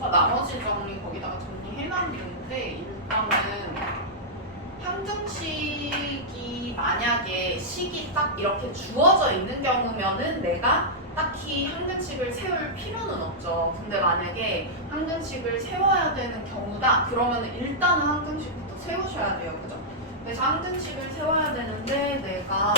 항등식과 나머지 정리 거기다가 정리해놨는데 일단은 항등식이 만약에 식이 딱 이렇게 주어져 있는 경우면은 내가 딱히 항등식을 세울 필요는 없죠. 근데 만약에 항등식을 세워야 되는 경우다 그러면은 일단은 항등식부터 세우셔야 돼요. 그죠? 그래서 항등식을 세워야 되는데 내가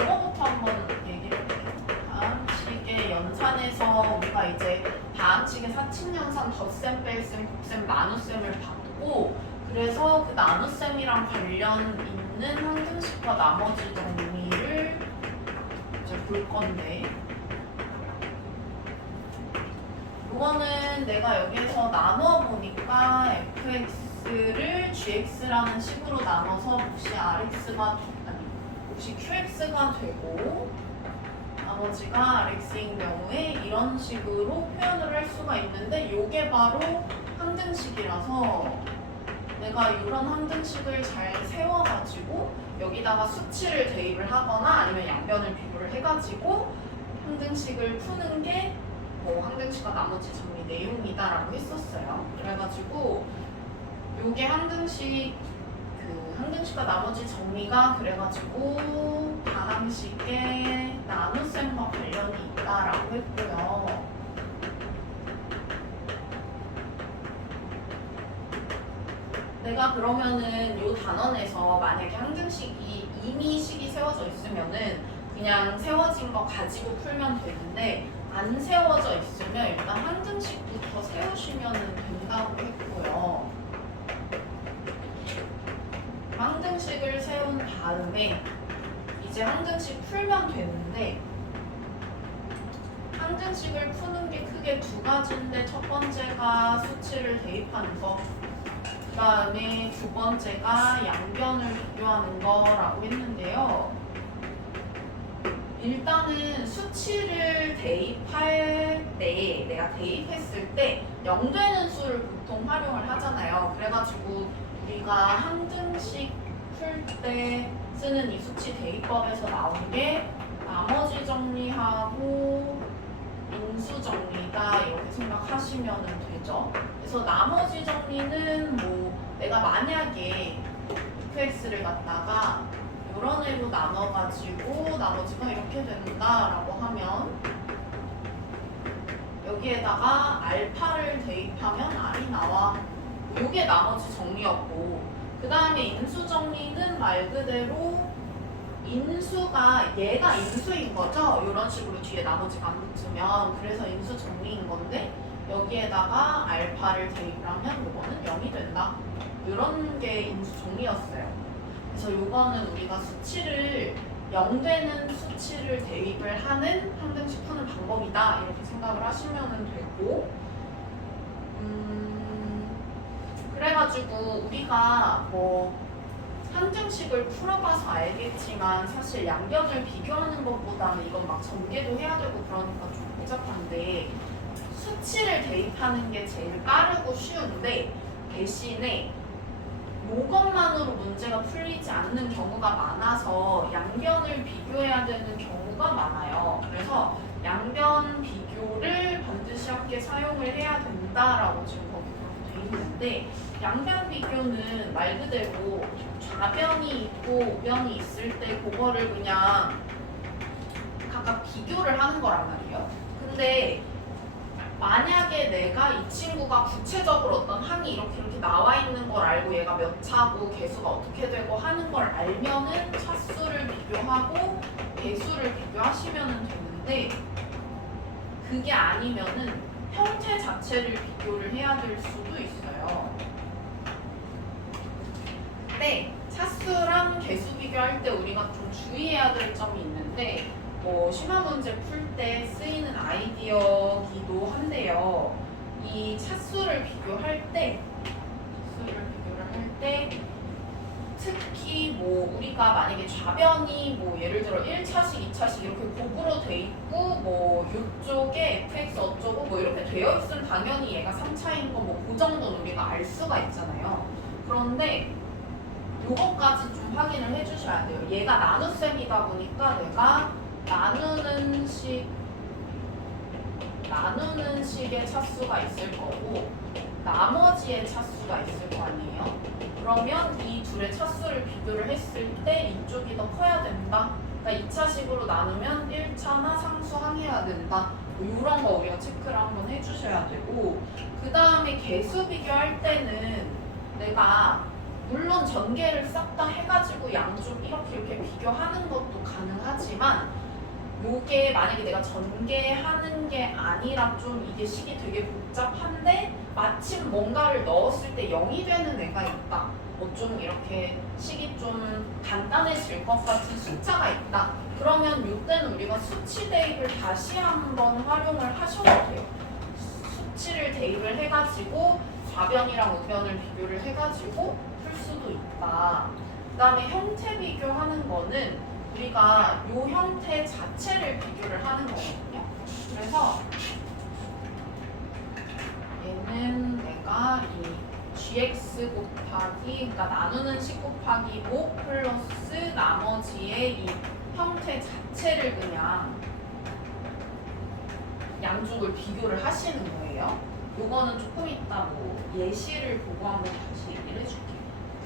이거부터 한번 얘기해볼게요. 다항식의 연산에서 우리가 이제 다항식의 사칙연산 덧셈, 뺄셈, 곱셈, 나눗셈을 받고 그래서 그 나눗셈이랑 관련 있는 항등식과 나머지 정리를 이제 볼 건데 이거는 내가 여기에서 나누어 보니까 fx를 gx라는 식으로 나눠서 몫이 rx가 몫이 qx가 되고 나머지가 rx인 경우에 이런 식으로 표현을 할 수가 있는데 이게 바로 항등식이라서 내가 이런 항등식을 잘 세워가지고 여기다가 수치를 대입을 하거나 아니면 양변을 비교를 해가지고 항등식을 푸는 게 뭐 항등식과 나머지 정리 내용이다라고 했었어요. 그래가지고 요게 항등식 항등식과 나머지 정리가 그래가지고 다항식의 나눗셈과 관련이 있다라고 했고요. 내가 그러면은 요 단원에서 만약에 항등식이 이미 식이 세워져 있으면은 그냥 세워진 거 가지고 풀면 되는데 안 세워져 있으면 일단 항등식부터 세우시면 된다고 했고요. 항등식을 세운 다음에 이제 항등식 풀면 되는데 항등식을 푸는 게 크게 두 가지인데 첫 번째가 수치를 대입하는 거 그 다음에 두 번째가 양변을 비교하는 거라고 했는데요. 일단은 수치를 대입할 때 내가 대입했을 때 0 되는 수를 보통 활용을 하잖아요. 그래가지고 우리가 항등식 풀 때 쓰는 이 수치 대입법에서 나온 게 나머지 정리하고 인수 정리다 이렇게 생각하시면 되죠. 그래서 나머지 정리는 뭐 내가 만약에 fx를 갖다가 이런 애로 나눠가지고 나머지가 이렇게 된다라고 하면 여기에다가 알파를 대입하면 r이 나와. 이게 나머지 정리였고 그 다음에 인수 정리는 말 그대로 인수가 얘가 인수인 거죠. 이런 식으로 뒤에 나머지가 안 붙으면 그래서 인수 정리인 건데 여기에다가 알파를 대입하면 이거는 0이 된다. 이런 게 인수 정리였어요. 그래서 이거는 우리가 수치를 0 되는 수치를 대입을 하는 항등식 푸는 방법이다 이렇게 생각을 하시면 되고 그래가지고 우리가 뭐 항등식을 풀어봐서 알겠지만 사실 양변을 비교하는 것보다는 이건 막 전개도 해야 되고 그러니까 좀 복잡한데 수치를 대입하는 게 제일 빠르고 쉬운데 대신에 이것만으로 문제가 풀리지 않는 경우가 많아서 양변을 비교해야 되는 경우가 많아요. 그래서 양변 비교를 반드시 함께 사용을 해야 된다라고 지금 거기 그렇게 돼 있는데 양변 비교는 말 그대로 좌변이 있고 우변이 있을 때 그거를 그냥 각각 비교를 하는 거란 말이에요. 근데 만약에 내가 이 친구가 구체적으로 어떤 항이 이렇게 나와 있는 걸 알고 얘가 몇 차고 개수가 어떻게 되고 하는 걸 알면은 차수를 비교하고 개수를 비교하시면 되는데 그게 아니면은 형태 자체를 비교를 해야 될 수도 있어요. 근데 차수랑 개수 비교할 때 우리가 좀 주의해야 될 점이 있는데 뭐 심화 문제 풀 때 쓰이는 아이디어기도 한데요. 이 차수를 비교를 할 때 특히 뭐 우리가 만약에 좌변이 뭐 예를 들어 1차식, 2차식 이렇게 곱으로 돼 있고 뭐 이쪽에 fx 어쩌고 뭐 이렇게 되어 있으면 당연히 얘가 3차인 거 뭐 그 정도는 우리가 알 수가 있잖아요. 그런데 요것까지 좀 확인을 해주셔야 돼요. 얘가 나눗셈이다 보니까 내가 나누는 식의 차수가 있을 거고 나머지의 차수가 있을 거 아니에요. 그러면 이 둘의 차수를 비교를 했을 때 이쪽이 더 커야 된다. 그러니까 2차식으로 나누면 1차나 상수항해야 된다. 뭐 이런 거 우리가 체크를 한번 해주셔야 되고, 그 다음에 개수 비교할 때는 내가 물론 전개를 싹 다 해가지고 양쪽 이렇게 비교하는 것도 가능하지만, 요게 만약에 내가 전개하는 게 아니라 좀 이게 식이 되게 복잡한데 마침 뭔가를 넣었을 때 0이 되는 애가 있다. 뭐 좀 이렇게 식이 좀 간단해질 것 같은 숫자가 있다. 그러면 이때는 우리가 수치 대입을 다시 한번 활용을 하셔도 돼요. 수치를 대입을 해가지고 좌변이랑 우변을 비교를 해가지고 풀 수도 있다. 그 다음에 형태 비교하는 거는 우리가 이 형태 자체를 비교를 하는 거거든요. 그래서 얘는 내가 이 gx 곱하기, 그러니까 나누는 식 곱하기 모 플러스 나머지의 이 형태 자체를 그냥 양쪽을 비교를 하시는 거예요. 요거는 조금 이따 뭐 예시를 보고 한번 다시 얘기를 해줄게요.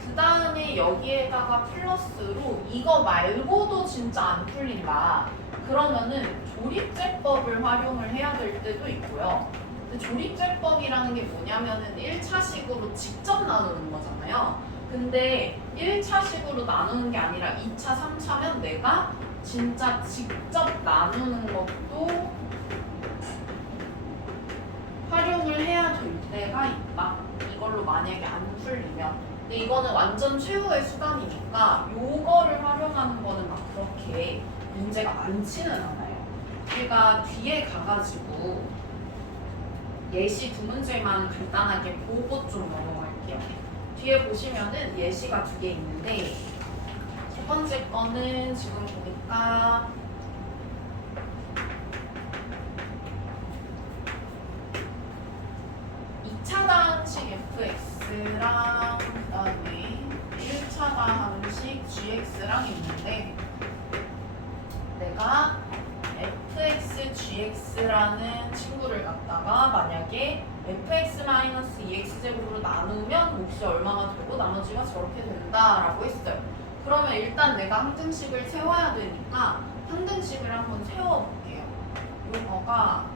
그 다음에 여기에다가 플러스로 이거 말고도 진짜 안 풀린다. 그러면은 조립제법을 활용을 해야 될 때도 있고요. 근데 조립제법이라는 게 뭐냐면은 1차식으로 직접 나누는 거잖아요. 근데 1차식으로 나누는 게 아니라 2차, 3차면 내가 진짜 직접 나누는 것도 활용을 해야 될 때가 있다. 이걸로 만약에 안 풀리면. 근데 이거는 완전 최후의 수단이니까 요거를 활용하는 거는 막 그렇게 문제가 많지는 않아요. 우리가 뒤에 가가지고 예시 두 문제만 간단하게 보고 좀 넘어갈게요. 뒤에 보시면은 예시가 두 개 있는데 첫 번째 거는 지금 보니까 항식 fx랑 그 다음에 1차가 항식 gx랑 있는데 내가 fx, gx라는 친구를 갖다가 만약에 fx-2x제곱으로 나누면 몫이 얼마가 되고 나머지가 저렇게 된다라고 했어요. 그러면 일단 내가 항등식을 세워야 되니까 항등식을 한번 세워볼게요. 요거가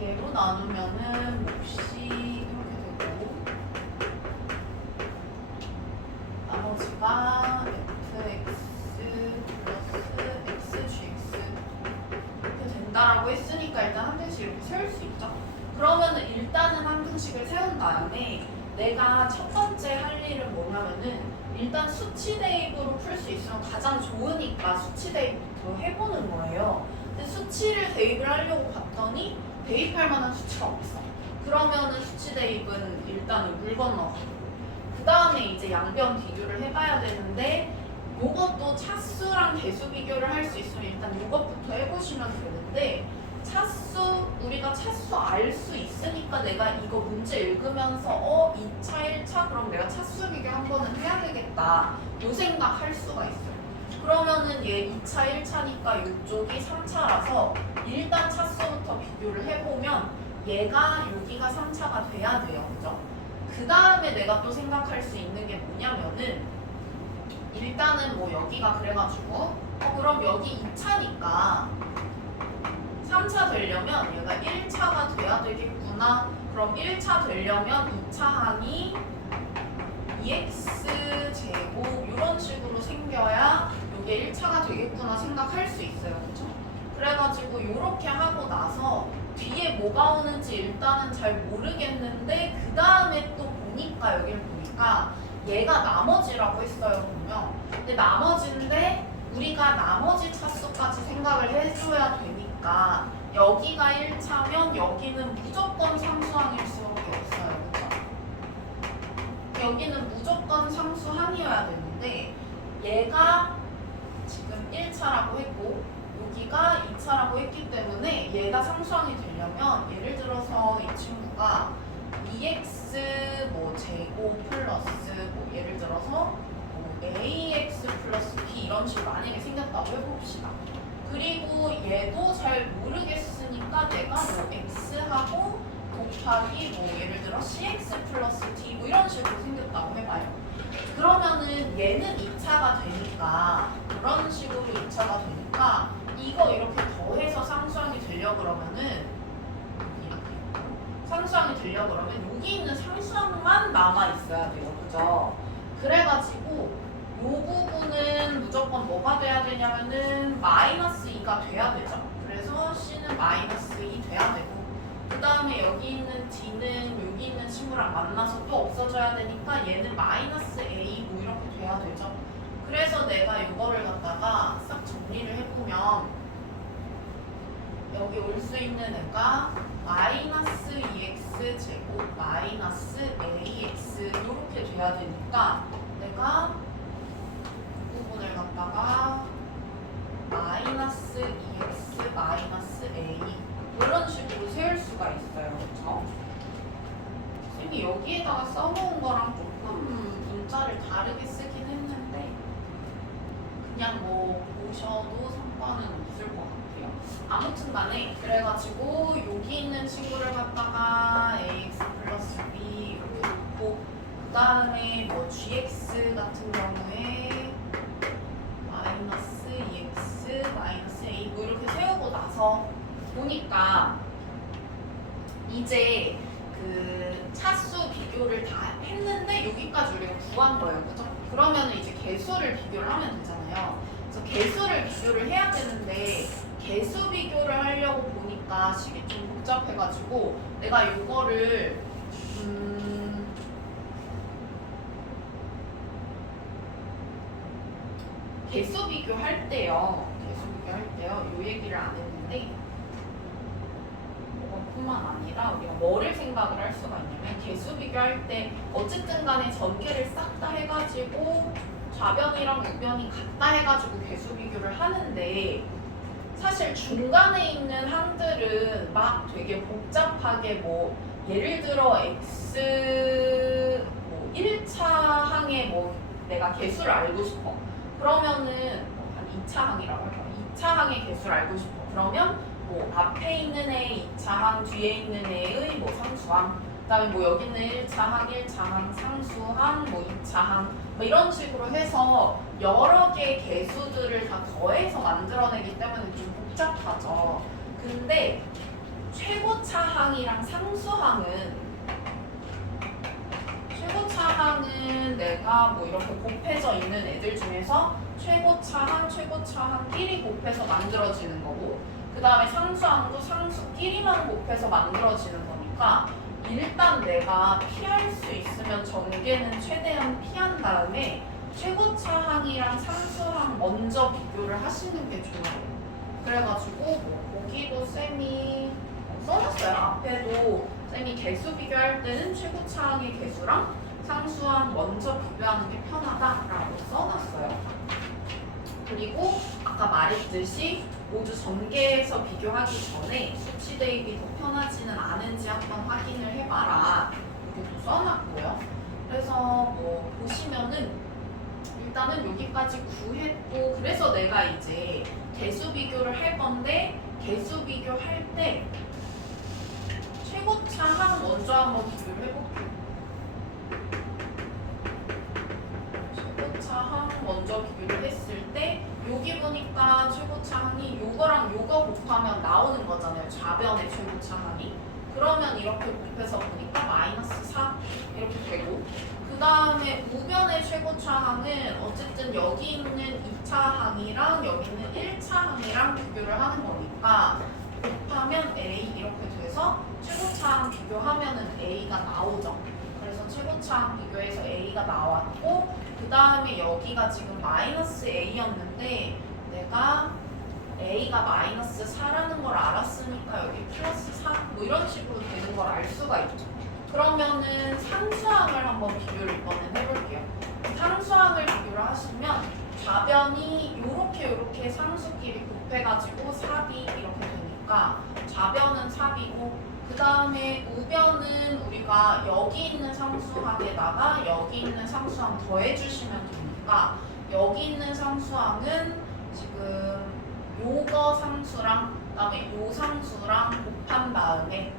얘로 나누면은 몫이 이렇게 되고 나머지가 fx 플러스 xgx 이렇게 된다라고 했으니까 일단 항등식 이렇게 세울 수 있죠. 그러면은 일단은 항등식을 세운 다음에 내가 첫 번째 할 일은 뭐냐면은 일단 수치 대입으로 풀 수 있으면 가장 좋으니까 수치 대입부터 해보는 거예요. 근데 수치를 대입을 하려고 봤더니 대입할 만한 수치가 없어. 그러면은 수치 대입은 일단은 물 건너가고 그 다음에 이제 양변 비교를 해봐야 되는데 요것도 차수랑 개수 비교를 할 수 있으면 일단 요것부터 해보시면 되는데 차수, 우리가 차수 알 수 있으니까 내가 이거 문제 읽으면서 2차, 1차 그럼 내가 차수 비교 한 번은 해야 되겠다 요 생각할 수가 있어요. 그러면은 얘 2차, 1차니까 이쪽이 3차라서 일단 차수부터 비교를 해보면 얘가 여기가 3차가 돼야 돼요. 그죠? 그 다음에 내가 또 생각할 수 있는 게 뭐냐면은 일단은 뭐 여기가 그래가지고 그럼 여기 2차니까 3차 되려면 얘가 1차가 돼야 되겠구나. 그럼 1차 되려면 2차 항이 2x제곱 이런 식으로 생겨야 이게 1차가 되겠구나 생각할 수 있어요. 그쵸? 그래가지고 이렇게 하고 나서 뒤에 뭐가 오는지 일단은 잘 모르겠는데 그 다음에 또 보니까 여기를 보니까 얘가 나머지라고 했어요. 보면 근데 나머지인데 우리가 나머지 차수까지 생각을 해줘야 되니까 여기가 1차면 여기는 무조건 상수항일 수밖에 없어요. 그쵸? 여기는 무조건 상수항이어야 되는데 얘가 지금 1차라고 했고 여기가 2차라고 했기 때문에 얘가 상수항이 되려면 예를 들어서 이 친구가 2x 뭐 제곱 플러스 뭐 예를 들어서 뭐 ax 플러스 b 이런 식으로 만약에 생겼다고 해봅시다. 그리고 얘도 잘 모르겠으니까 내가 뭐 x하고 곱하기 뭐 예를 들어 cx 플러스 d 뭐 이런 식으로 생겼다고 해봐요. 그러면은 얘는 2차가 되니까 그런 식으로 2차가 되니까 이거 이렇게 더해서 상수항이 되려고 그러면은 상수항이 되려고 그러면 여기 있는 상수항만 남아 있어야 돼요. 그죠? 그래가지고 이 부분은 무조건 뭐가 돼야 되냐면은 마이너스 2가 돼야 되죠. 그래서 C는 마이너스 2 돼야 되고 그 다음에 여기 있는 D는 여기 있는 친구랑 만나서 또 없어져야 되니까 얘는 마이너스 A 뭐 이렇게 돼야 되죠. 그래서 내가 이거를 갖다가 싹 정리를 해보면 여기 올 수 있는 애가 마이너스 2x 제곱 마이너스 ax 이렇게 돼야 되니까 내가 이 부분을 갖다가 마이너스 2x 마이너스 a 이런 식으로 세울 수가 있어요. 그렇죠? 쌤이 여기에다가 써놓은 거랑 조금 문자를 다르게 쓰긴 했는데 그냥 뭐 보셔도 상관은 없을 것 같아요. 아무튼 간에 그래가지고 여기 있는 친구를 갖다가 ax 플러스 b 이렇게 놓고 그 다음에 뭐 gx 같은 경우에 마이너스 2x 마이너스 a 뭐 이렇게 세우고 나서 보니까 이제 그 차수 비교를 다 했는데 여기까지 우리가 구한 거예요. 그죠? 그러면 이제 개수를 비교를 하면 되잖아요. 그래서 개수를 비교를 해야 되는데 개수 비교를 하려고 보니까 식이 좀 복잡해가지고 내가 이거를 개수 비교할 때요. 요 얘기를 안 했는데 뿐만 아니라 우리가 뭐를 생각을 할 수가 있냐면 개수 비교할 때 어쨌든 간에 전개를 싹 다 해가지고 좌변이랑 우변이 같다 해가지고 개수 비교를 하는데 사실 중간에 있는 항들은 막 되게 복잡하게 뭐 예를 들어 x 뭐 1차 항에 뭐 내가 개수를 알고 싶어 그러면은 한 2차 항이라고 할까 2차 항의 개수를 알고 싶어 그러면 뭐 앞에 있는 애 2차 항 뒤에 있는 애의 뭐 상수항 그 다음에 뭐 여기 있는 1차 항 1차 항 상수항 뭐 2차 항 뭐 이런 식으로 해서 여러 개의 개수들을 다 더해서 만들어내기 때문에 좀 복잡하죠. 근데 최고차 항이랑 상수항은 내가 뭐 이렇게 곱해져 있는 애들 중에서 최고차 항끼리 곱해서 만들어지는 거고 그 다음에 상수항도 상수끼리만 곱해서 만들어지는 거니까 일단 내가 피할 수 있으면 전개는 최대한 피한 다음에 최고차 항이랑 상수항 먼저 비교를 하시는 게 좋아요. 그래가지고 뭐 거기도 쌤이 써놨어요. 앞에도 쌤이 개수 비교할 때는 최고차 항의 개수랑 상수항 먼저 비교하는 게 편하다라고 써놨어요. 그리고 아까 말했듯이 모두 전개해서 비교하기 전에 수치 대입이 더 편하지는 않은지 한번 확인을 해봐라. 이렇게 써놨고요. 그래서 뭐 보시면은 일단은 여기까지 구했고 그래서 내가 이제 개수 비교를 할 건데 개수 비교할 때 최고차 항 먼저 한번 비교를 해볼게요. 최고차 항 먼저 비교를 했을 때 여기 보니까 최고차 항이 요거랑 요거 곱하면 나오는 거잖아요. 좌변의 최고차 항이. 그러면 이렇게 곱해서 보니까 마이너스 4 이렇게 되고 그 다음에 우변의 최고차 항은 어쨌든 여기 있는 2차 항이랑 여기 있는 1차 항이랑 비교를 하는 거니까 곱하면 A 이렇게 돼서 최고차 항 비교하면은 A가 나오죠. 그래서 최고차 항 비교해서 A가 나왔고 그 다음에 여기가 지금 마이너스 A였는데 내가 A가 마이너스 4라는 걸 알았으니까 여기 플러스 4 뭐 이런 식으로 되는 걸 알 수가 있죠. 그러면은 상수항을 한번 비교를 이번엔 해볼게요. 상수항을 비교를 하시면 좌변이 요렇게 상수끼리 곱해가지고 4b 이렇게 되니까 좌변은 4b고 그 다음에 우변은 우리가 여기 있는 상수항에다가 여기 있는 상수항 더해주시면 되니까 여기 있는 상수항은 지금 요거 상수랑 그 다음에 요 상수랑 곱한 다음에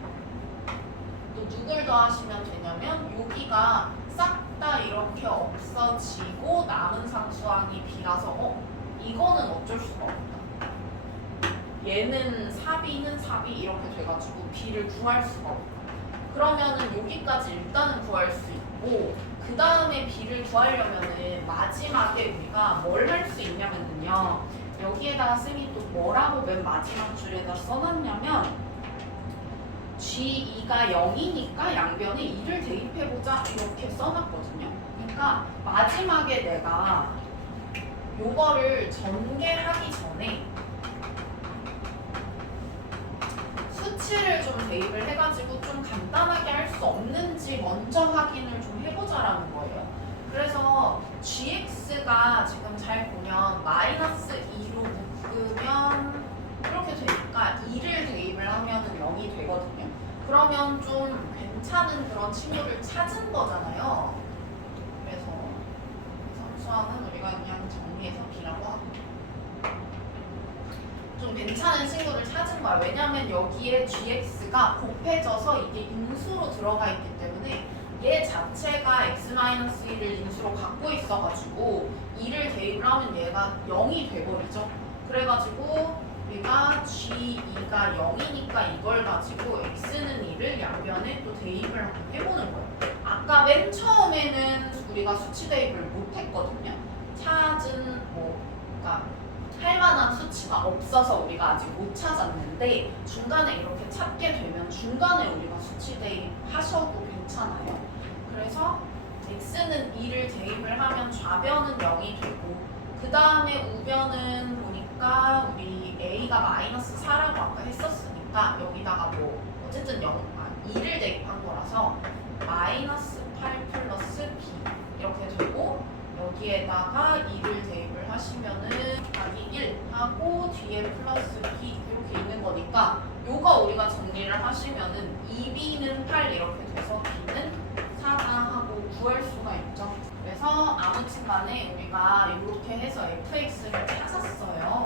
또 누굴 더하시면 되냐면 여기가 싹 다 이렇게 없어지고 남은 상수항이 b라서 이거는 어쩔 수가 없다. 얘는 4b는 4b 이렇게 돼가지고 b를 구할 수가 없다. 그러면은 여기까지 일단은 구할 수 있고 그 다음에 b를 구하려면은 마지막에 우리가 뭘 할 수 있냐면요. 여기에다가 쌤이 또 뭐라고 맨 마지막 줄에다 써놨냐면 G2가 0이니까 양변에 2를 대입해보자 이렇게 써놨거든요. 그러니까 마지막에 내가 요거를 전개하기 전에 수치를 좀 대입을 해가지고 좀 간단하게 할 수 없는지 먼저 확인을 좀 해보자라는 거예요. 그래서 gx가 지금 잘 보면 마이너스 2로 묶으면 이렇게 되니까 2를 대입을 하면 0이 되거든요. 그러면 좀 괜찮은 그런 친구를 찾은 거잖아요. 그래서 상수항은 우리가 그냥 정리해서 b라고 하고 좀 괜찮은 친구를 찾은 거야. 왜냐면 여기에 gx가 곱해져서 이게 인수로 들어가 있기 때문에 얘 자체가 x-1을 인수로 갖고 있어가지고 2를 대입을 하면 얘가 0이 돼버리죠. 그래가지고 우리가 g2가 0이니까 이걸 가지고 x는 2를 양변에 또 대입을 한번 해보는 거예요. 아까 맨 처음에는 우리가 수치 대입을 못했거든요. 찾은 그러니까 할 만한 수치가 없어서 우리가 아직 못 찾았는데 중간에 이렇게 찾게 되면 중간에 우리가 수치 대입하셔도 괜찮아요. 그래서 x는 2를 대입을 하면 좌변은 0이 되고 그 다음에 우변은 보니까 우리 a가 마이너스 4라고 아까 했었으니까 여기다가 뭐 어쨌든 2를 대입한 거라서 마이너스 8 플러스 b 이렇게 되고 여기에다가 2를 대입을 하시면은 곱하기 1 하고 뒤에 플러스 b 이렇게 있는 거니까 요거 우리가 정리를 하시면은 2b는 8 이렇게 돼서 b는 4다 하고 구할 수가 있죠. 그래서 아무튼 간에 우리가 이렇게 해서 fx를 찾았어요.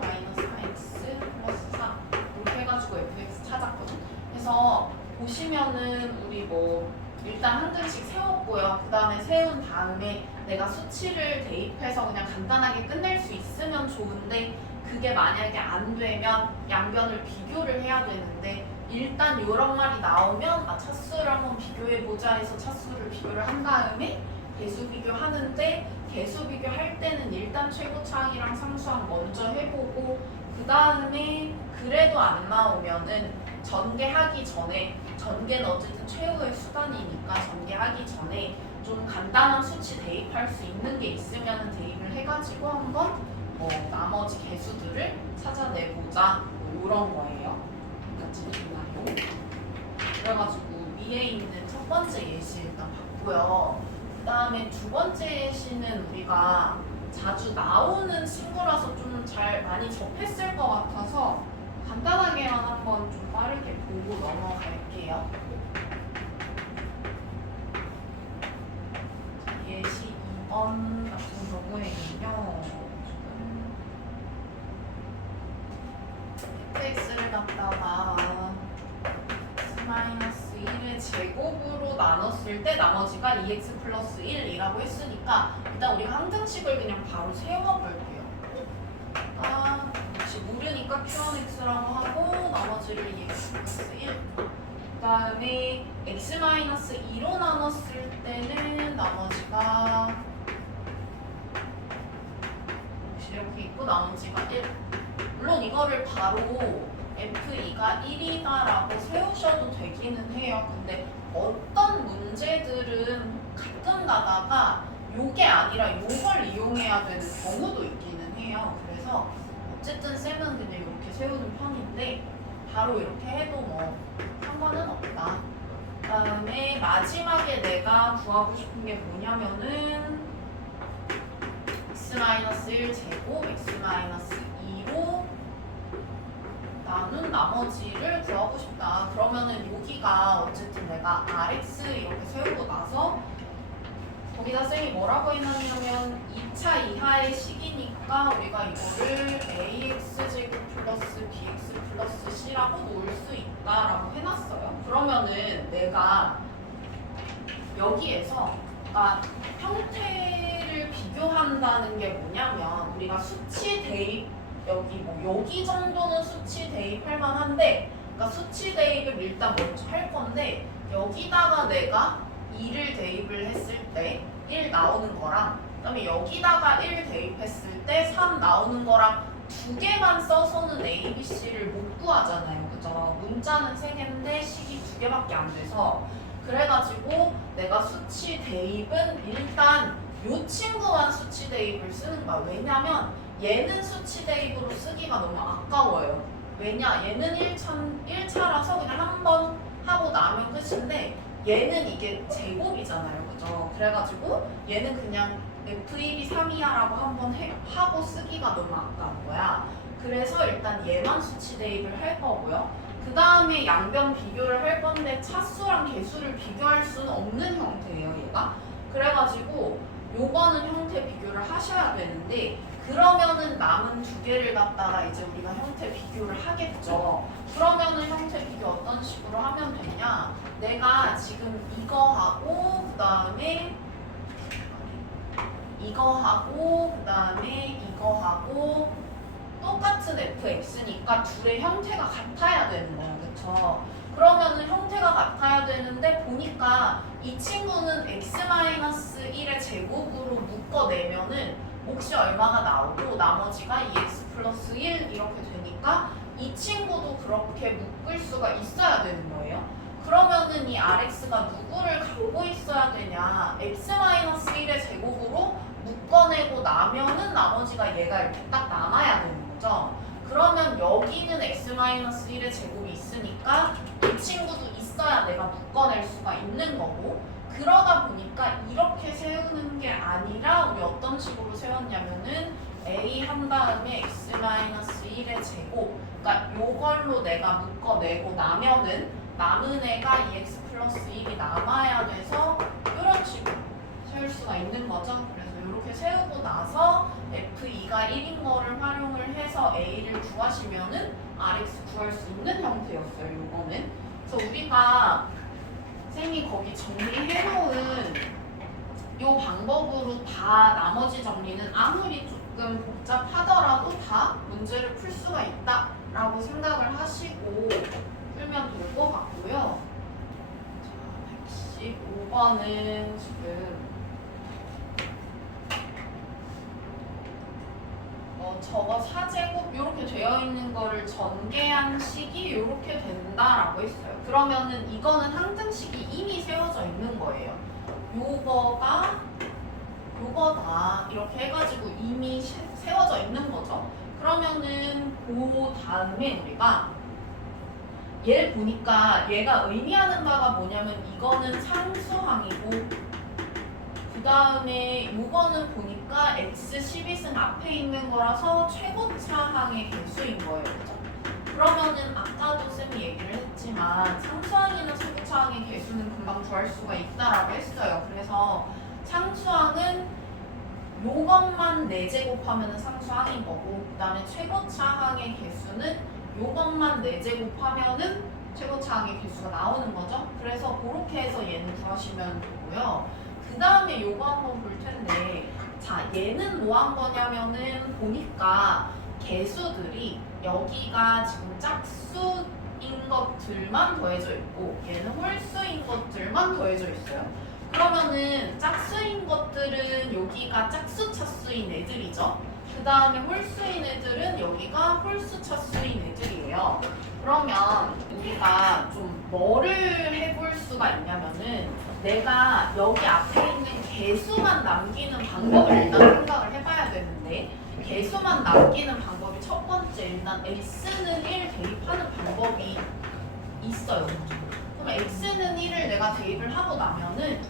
마이너스 4x 플러스 4 이렇게 해가지고 fx 찾았거든. 그래서 보시면은 우리 뭐 일단 한 등씩 세웠고요. 그 다음에 세운 다음에 내가 수치를 대입해서 그냥 간단하게 끝낼 수 있으면 좋은데 그게 만약에 안 되면 양변을 비교를 해야 되는데 일단 이런 말이 나오면 차수를 한번 비교해보자 해서 차수를 비교를 한 다음에 개수 비교하는데 개수 비교할 때는 일단 최고차항이랑 상수항 먼저 해보고 그 다음에 그래도 안 나오면은 전개하기 전에 전개는 어쨌든 최후의 수단이니까 전개하기 전에 좀 간단한 수치 대입할 수 있는 게 있으면 대입을 해가지고 한번 나머지 개수들을 찾아내보자 이런 거예요. 재밌나요? 그래가지고 위에 있는 첫 번째 예시 일단 봤고요. 그 다음에 두 번째 예시는 우리가 자주 나오는 친구라서 좀 잘 많이 접했을 것 같아서 간단하게만 한번 좀 빠르게 보고 넘어갈게요. 예시 2번 같은 경우에는요. fx를 갖다가 x-1의 제곱으로 나눴을 때 나머지가 2x 플러스 1이라고 했으니까 일단 우리가 항등식을 그냥 바로 세워볼게요. 역시 무르니까 q1x라고 하고 나머지를 2x 플러스 1 그 다음에 x-2로 나눴을 때는 나머지가 역시 이렇게 있고 나머지가 1 물론 이거를 바로 F2가 1이다라고 세우셔도 되기는 해요. 근데 어떤 문제들은 가끔 가다가 요게 아니라 요걸 이용해야 되는 경우도 있기는 해요. 그래서 어쨌든 쌤은 그냥 이렇게 세우는 편인데 바로 이렇게 해도 뭐 상관은 없다. 그 다음에 마지막에 내가 구하고 싶은 게 뭐냐면은 x-1 제곱 x-2로 나눈 나머지를 구하고 싶다. 그러면은 여기가 어쨌든 내가 RX 이렇게 세우고 나서 거기다 쌤이 뭐라고 해놨냐면 2차 이하의 식이니까 우리가 이거를 AX제곱 플러스 BX 플러스 C라고 놓을 수 있다라고 해놨어요. 그러면은 내가 여기에서 형태를 비교한다는 게 뭐냐면 우리가 수치 대입 여기 정도는 수치 대입할 만한데 그러니까 수치 대입을 일단 먼저 할 건데 여기다가 내가 2를 대입을 했을 때 1 나오는 거랑 그다음에 여기다가 1 대입했을 때 3 나오는 거랑 두 개만 써서는 A, B, C를 못 구하잖아요. 그죠? 문자는 3개인데 식이 2개밖에 안 돼서 그래가지고 내가 수치 대입은 일단 요 친구만 수치 대입을 쓰는 거야. 왜냐면 얘는 수치 대입으로 쓰기가 너무 아까워요. 왜냐? 얘는 1차라서 그냥 한 번 하고 나면 끝인데 얘는 이게 제곱이잖아요. 그죠? 그래가지고 얘는 그냥 F2B 3이야라고 한번 하고 쓰기가 너무 아까운 거야. 그래서 일단 얘만 수치 대입을 할 거고요. 그 다음에 양변 비교를 할 건데 차수랑 개수를 비교할 수는 없는 형태예요, 얘가. 그래가지고 요거는 형태 비교를 하셔야 되는데 그러면은 남은 두 개를 갖다가 이제 우리가 형태 비교를 하겠죠. 그러면은 형태 비교 어떤 식으로 하면 되냐? 내가 지금 이거하고 그다음에 이거하고 그다음에 이거하고 똑같은 fx니까 둘의 형태가 같아야 되는 거야. 그쵸? 그러면은 형태가 같아야 되는데 보니까 이 친구는 x-1의 제곱으로 묶어내면은 몫이 얼마가 나오고 나머지가 2x 플러스 1 이렇게 되니까 이 친구도 그렇게 묶을 수가 있어야 되는 거예요. 그러면은 이 RX가 누구를 갖고 있어야 되냐? x-1의 제곱으로 묶어내고 나면은 나머지가 얘가 이렇게 딱 남아야 되는 거죠. 그러면 여기는 x-1의 제곱이 있으니까 이 친구도 있어야 내가 묶어낼 수가 있는 거고 그러다 보니까 이렇게 세우는 게 아니라 우리 어떤 식으로 세웠냐면은 a 한 다음에 x-1의 제곱 그러니까 요걸로 내가 묶어내고 나면은 남은 애가 2x 플러스 1이 남아야 돼서 이런 식으로 세울 수가 있는 거죠. 그래서 이렇게 세우고 나서 f2가 1인 거를 활용을 해서 a를 구하시면은 rx 구할 수 있는 형태였어요. 요거는. 그래서 우리가 쌤이 거기 정리해놓은 요 방법으로 다 나머지 정리는 아무리 조금 복잡하더라도 다 문제를 풀 수가 있다라고 생각을 하시고 풀면 될 것 같고요. 자, 115번은 지금 저거 4제곱 이렇게 되어 있는 거를 전개한 식이 이렇게 된다라고 했어요. 그러면은 이거는 항등식이 이미 세워져 있는 거예요. 요거가 요거다 이렇게 해가지고 이미 세워져 있는 거죠. 그러면은 그 다음에 우리가 얘를 보니까 얘가 의미하는 바가 뭐냐면 이거는 상수항이고 그 다음에 요거는 보니까 x12승 앞에 있는 거라서 최고차항의 개수인 거예요. 그죠? 그러면은 아까도 쌤이 얘기를 했지만 상수항이나 최고차항의 개수는 금방 구할 수가 있다라고 했어요. 그래서 상수항은 요것만 4제곱하면 상수항인 거고 그 다음에 최고차항의 개수는 요것만 4제곱하면은 최고차항의 개수가 나오는 거죠. 그래서 그렇게 해서 얘는 구하시면 되고요. 그 다음에 요거 한번 볼 텐데 자 얘는 뭐 한 거냐면은 보니까 개수들이 여기가 지금 짝수인 것들만 더해져 있고 얘는 홀수인 것들만 더해져 있어요. 그러면은 짝수인 것들은 여기가 짝수 차수인 애들이죠. 그 다음에 홀수인 애들은 여기가 홀수 차수인 애들이에요. 그러면 우리가 좀 뭐를 해볼 수가 있냐면은 내가 여기 앞에 있는 개수만 남기는 방법을 일단 생각을 해봐야 되는데 개수만 남기는 방법이 첫 번째 일단 x는 1 대입하는 방법이 있어요. 그럼 x는 1을 내가 대입을 하고 나면은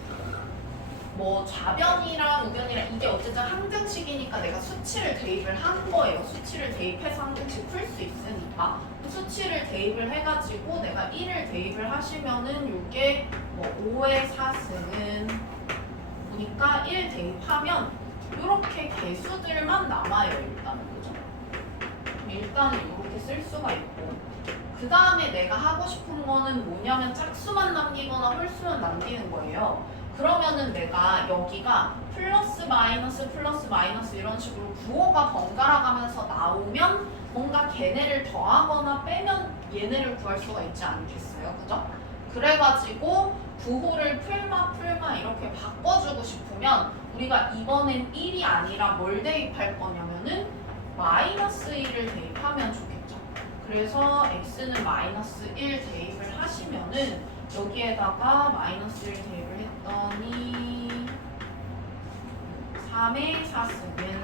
뭐 좌변이랑 우변이랑 이게 어쨌든 항등식이니까 내가 수치를 대입을 한 거예요. 수치를 대입해서 항등식 풀 수 있으니까 수치를 대입을 해가지고 내가 1을 대입을 하시면은 요게 뭐 5의 4승은 보니까 1 대입하면 이렇게 개수들만 남아요. 일단은 그죠? 일단은 이렇게 쓸 수가 있고 그 다음에 내가 하고 싶은 거는 뭐냐면 짝수만 남기거나 홀수만 남기는 거예요. 그러면은 내가 여기가 플러스 마이너스 이런 식으로 부호가 번갈아 가면서 나오면 뭔가 걔네를 더하거나 빼면 얘네를 구할 수가 있지 않겠어요? 그죠? 그래가지고 부호를 풀마 이렇게 바꿔주고 싶으면 우리가 이번엔 1이 아니라 뭘 대입할 거냐면은 마이너스 1을 대입하면 좋겠죠. 그래서 x는 마이너스 1 대입을 하시면은 여기에다가 마이너스 1 대입을 했더니 3의 4승은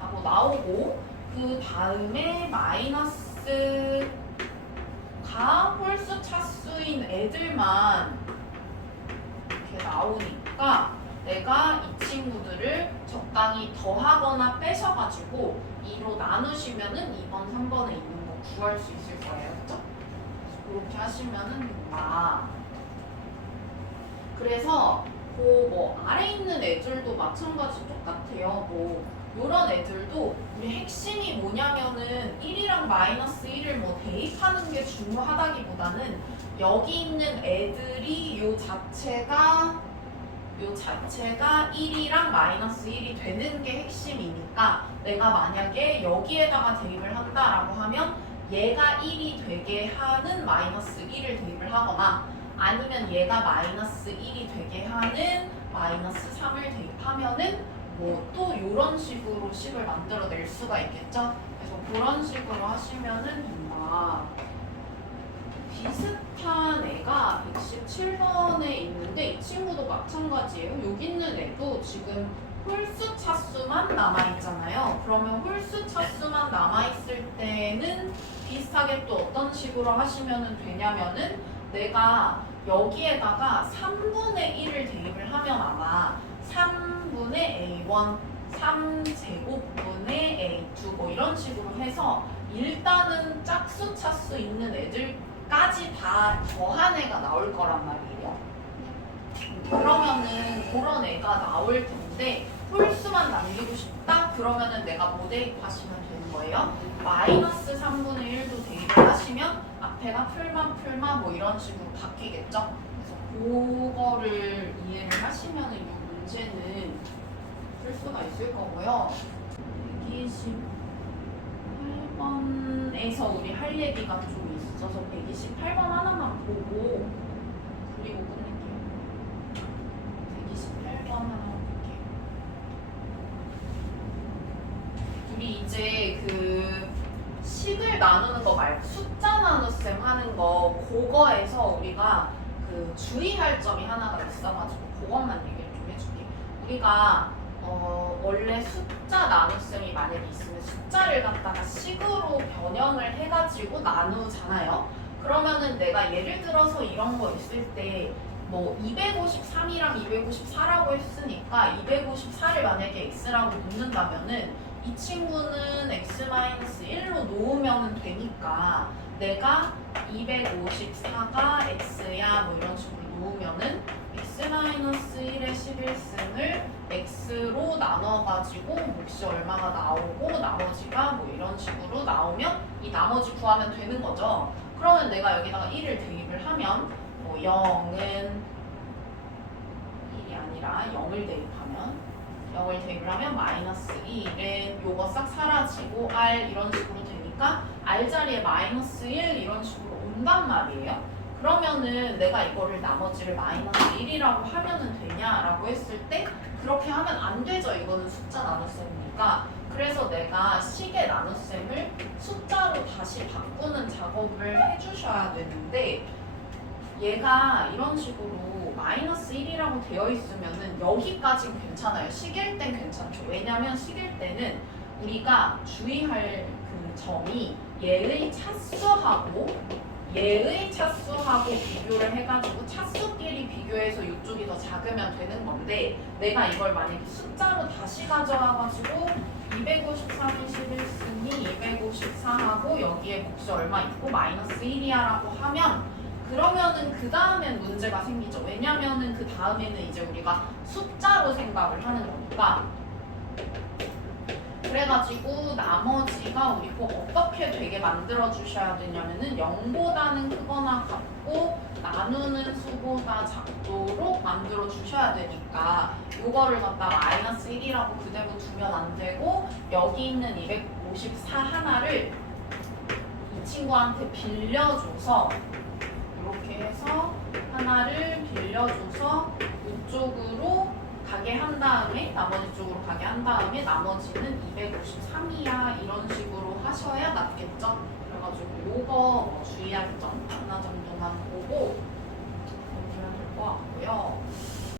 하고 나오고 그 다음에 마이너스가 홀수 차수인 애들만 이렇게 나오니까 내가 이 친구들을 적당히 더하거나 빼셔가지고 2로 나누시면은 2번, 3번에 있는 거 구할 수 있을 거예요. 그죠? 그렇게 하시면은 된다. 그래서 뭐 아래 있는 애들도 마찬가지 똑같아요. 뭐 요런 애들도 우리 핵심이 뭐냐면은 1이랑 마이너스 1을 뭐 대입하는 게 중요하다기보다는 여기 있는 애들이 요 자체가 1이랑 마이너스 1이 되는 게 핵심이니까 내가 만약에 여기에다가 대입을 한다라고 하면 얘가 1이 되게 하는 마이너스 1을 대입을 하거나 아니면 얘가 마이너스 1이 되게 하는 마이너스 3을 대입하면은 뭐 또 이런 식으로 식을 만들어낼 수가 있겠죠? 그래서 그런 식으로 하시면은 된다. 비슷한 애가 117번에 있는데 이 친구도 마찬가지예요. 여기 있는 애도 지금 홀수 차수만 남아있잖아요. 그러면 홀수 차수만 남아있을 때는 비슷하게 또 어떤 식으로 하시면 되냐면은 내가 여기에다가 3분의 1을 대입을 하면 아마 3분의 A1, 3제곱분의 A2 뭐 이런 식으로 해서 일단은 짝수 차수 있는 애들까지 다 더한 애가 나올 거란 말이에요. 그러면은 그런 애가 나올 텐데 홀수만 남기고 싶다? 그러면은 내가 뭐 대입하시면 되는 거예요? 마이너스 3분의 1도 대입을 하시면 앞에가 풀마 뭐 이런 식으로 바뀌겠죠? 그래서 그거를 이해를 하시면은 이 문제는 풀 수가 있을 거고요. 128번에서 우리 할 얘기가 좀 있어서 128번 하나만 보고 그리고 끝낼게요. 128번 하나 볼게요. 우리 이제 그 식을 나누는 거 말고 숫자 나눗셈 하는 거 그거에서 우리가 그 주의할 점이 하나가 있어가지고 그것만 얘기를 좀 해줄게. 우리가 원래 숫자 나눗셈이 만약에 있으면 숫자를 갖다가 식으로 변형을 해가지고 나누잖아요. 그러면은 내가 예를 들어서 이런 거 있을 때 뭐 253이랑 254라고 했으니까 254를 만약에 x라고 놓는다면은 이 친구는 x-1로 놓으면 되니까 내가 254가 x야 뭐 이런 식으로 놓으면은 x-1의 11승을 x로 나눠가지고 몫이 얼마가 나오고 나머지가 뭐 이런 식으로 나오면 이 나머지 구하면 되는 거죠. 그러면 내가 여기다가 1을 대입을 하면 뭐 0은 1이 아니라 0을 대입을 하면 마이너스 1은 요거 싹 사라지고 r 이런 식으로 되니까 r 자리에 마이너스 1 이런 식으로 온단 말이에요. 그러면은 내가 이거를 나머지를 마이너스 1이라고 하면은 되냐라고 했을 때 그렇게 하면 안 되죠. 이거는 숫자 나눗셈이니까. 그래서 내가 식의 나눗셈을 숫자로 다시 바꾸는 작업을 해주셔야 되는데 얘가 이런 식으로 마이너스 1이라고 되어 있으면은 여기까지는 괜찮아요. 식일 땐 괜찮죠. 왜냐면 식일 때는 우리가 주의할 그 점이 얘의 차수하고 얘의 차수하고 비교를 해가지고 차수끼리 비교해서 이쪽이 더 작으면 되는 건데 내가 이걸 만약에 숫자로 다시 가져와가지고 254를 11쓰니 254하고 여기에 몫이 얼마 있고 마이너스 1이야 라고 하면 그러면은 그 다음엔 문제가 생기죠. 왜냐면은 그 다음에는 이제 우리가 숫자로 생각을 하는 거니까. 그래가지고 나머지가 우리 꼭 어떻게 되게 만들어 주셔야 되냐면은 0보다는 크거나 같고 나누는 수보다 작도록 만들어 주셔야 되니까 요거를 갖다 마이너스 1이라고 그대로 두면 안 되고 여기 있는 254 하나를 이 친구한테 빌려줘서 이렇게 해서 하나를 빌려줘서 이쪽으로 가게 한 다음에 나머지 쪽으로 가게 한 다음에 나머지는 253이야 이런 식으로 하셔야 낫겠죠? 그래가지고 요거 뭐 주의할 점 하나 정도만 보고 보시면 될 것 같고요.